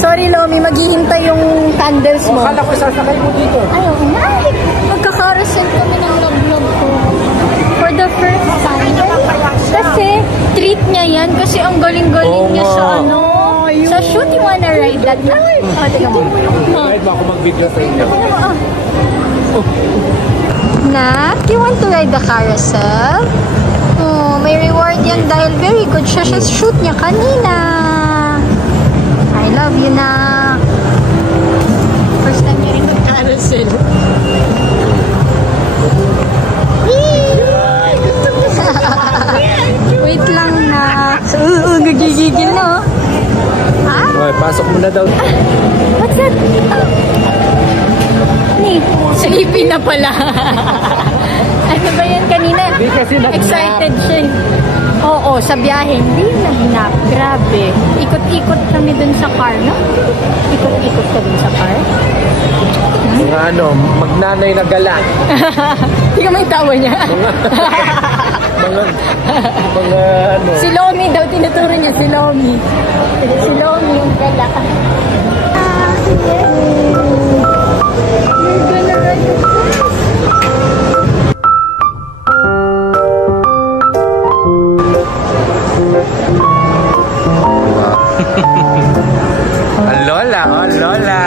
Sorry, Lomi, maghihintay yung candles mo. Akala ko sasakay mo dito. Ayaw, magkakarousel kami ng love-love ko. For the first time. Kasi, treat niya yan. Kasi ang galing-galing niya sa ano. Sa shoot, you wanna ride that na? Oh, tiga mo. Ride ba ako mag-video sa inyo? Nak, you want to ride the carousel? Oh, may reward yan dahil very good siya sa shoot niya kanina. I love you, Nak. First time niya rin mag-carousel. Wait lang, Nak. Gagigigil na, oh. Okay, pasok mo na daw. What's that? Sleepy na pala. Ano ba yan kanina? Excited siya. Oo, sa biyahe. Hindi naginap. Grabe. Ikot-ikot kami dun sa car, no? Ikot-ikot ka dun sa car. Mga ano, magnanay na gala. Hindi ka may tawa niya. mga ano. Si Lomi daw, tinuturo niya si Lomi. Si Lomi yung gala. We're gonna ride the bus. Lola, oh Lola.